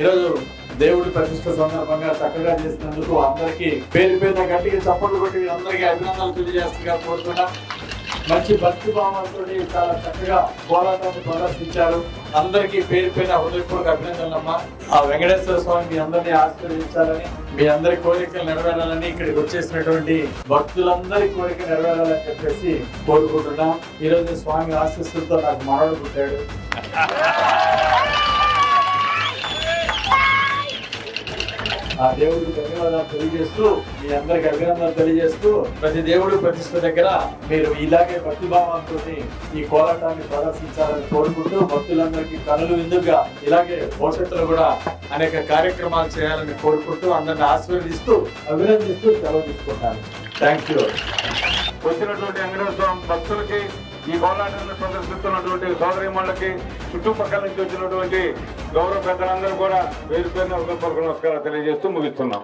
ఈరోజు దేవుడి ప్రతిష్ట సందర్భంగా చక్కగా చేసినందుకు అందరికీ పేరు పేరున గట్టిగా చప్పట్లు కొట్టి అందరికీ అభినందనలు తెలియజేస్తుగా కోరుతున్నా. మంచి భక్తి భావంతో చాలా చక్కగా పోరాటాన్ని ప్రదర్శించారు. అందరికీ పేరు పేరున హృదయపూర్వక అభినందనలమ్మా. ఆ వెంకటేశ్వర స్వామి మీ అందరినీ ఆశీర్వదించాలని, మీ అందరి కోరికలు నెరవేరాలని, ఇక్కడికి వచ్చేసినటువంటి భక్తులందరి కోరిక నెరవేరాలని చెప్పేసి కోరుకుంటున్నాం. ఈ రోజు స్వామి ఆశీస్సులతో నాకు మనవడు పుట్టాడు. ఆ దేవుడికి ధన్యవాదాలు తెలియజేస్తూ, మీ అందరికి అభినందనలు తెలియజేస్తూ, ప్రతి దేవుడు ప్రతిష్ట దగ్గర మీరు ఇలాగే భక్తిభావంతో ఈ కోలాటాన్ని ప్రదర్శించాలని కోరుకుంటూ, భక్తులందరికీ కనులు విందుగా ఇలాగే భవిష్యత్తులో కూడా అనేక కార్యక్రమాలు చేయాలని కోరుకుంటూ, అందరిని ఆశీర్వదిస్తూ అభినందిస్తూ సెలవు తీసుకుంటాను. Thank you. వచ్చినటువంటి వెంకటేశ్వర స్వామి భక్తులకి, ఈ కోలాటాన్ని ప్రదర్శిస్తున్నటువంటి సోదరిమణులకి, చుట్టుపక్కల నుంచి వచ్చినటువంటి గౌరవ పెద్దలందరూ కూడా పేరు పేరున హృదయపూర్వక నమస్కారాలు తెలియజేస్తూ ముగిస్తున్నాం.